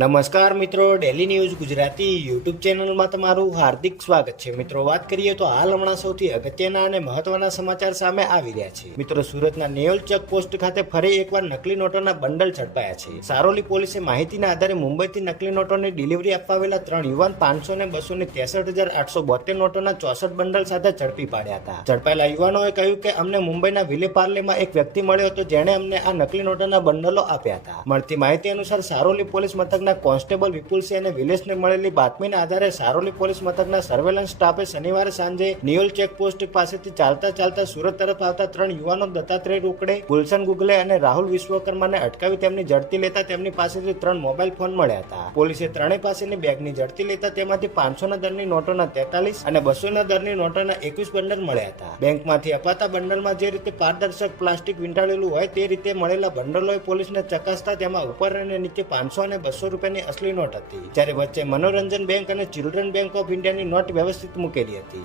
નમસ્કાર મિત્રો, daily news Gujarati YouTube ચેનલમાં તમારું હાર્દિક સ્વાગત છે. મિત્રો, વાત કરીએ તો હાલ હમણાં સૌથી અગત્યના અને મહત્વના સમાચાર સામે આવી રહ્યા છે. મિત્રો, સુરતના નેઓલ ચેક પોસ્ટ ખાતે ફરી એકવાર નકલી નોટોના બંડલ ઝડપાયા છે. સારોલી પોલીસે માહિતીના આધારે મુંબઈથી નકલી નોટોની ડિલિવરી આપવા આવેલા 3 યુવાન 500 ને 263,872 નોટોના 64 બંડલ સાથે ઝડપી પાડ્યા હતા. ઝડપાયેલા યુવાનોએ કહ્યું કે અમને મુંબઈના વિલે પાર્લેમાં એક વ્યક્તિ મળ્યો હતો જેણે અમને આ નકલી નોટોના બંડલો આપ્યા હતા. મળતી માહિતી અનુસાર સારોલી પોલીસ મથકના કોન્સ્ટેબલ વિપુલસિંહ અને વિલેશને મળેલી બાતમીના આધારે સારોલી પોલીસ મથકના સર્વેલન્સ સ્ટાફે શનિવારે સાંજે નિયોલ ચેકપોસ્ટ પાસેથી ચાલતા સુરત તરફ આવતા 3 યુવાનો દત્તાત્રેય રોકડે, ગુલશન ગુગલે અને રાહુલ વિશ્વકર્માને અટકાવી તેમની ઝડપી લેતા તેમની પાસેથી 3 મોબાઈલ ફોન મળ્યા હતા. પોલીસે ત્રણેય પાસેની બેગની ઝડપી લેતા તેમાંથી 500 ના દરની નોટોના 43 અને 200 ના દરની નોટોના 21 બંડલ મળ્યા હતા. બેંકમાંથી અપાતા બંડલમાં જે રીતે પારદર્શક પ્લાસ્ટિક વીંટાળેલું હોય તે રીતે મળેલા બંડલોએ પોલીસને ચકાસતા તેમાં ઉપર અને નીચે 500 અને 200 રૂપિયાની અસલી નોટ હતી, જ્યારે વચ્ચે મનોરંજન બેંક અને ચિલ્ડ્રન બેંક ઓફ ઇન્ડિયાની નોટ વ્યવસ્થિત મૂકેલી હતી.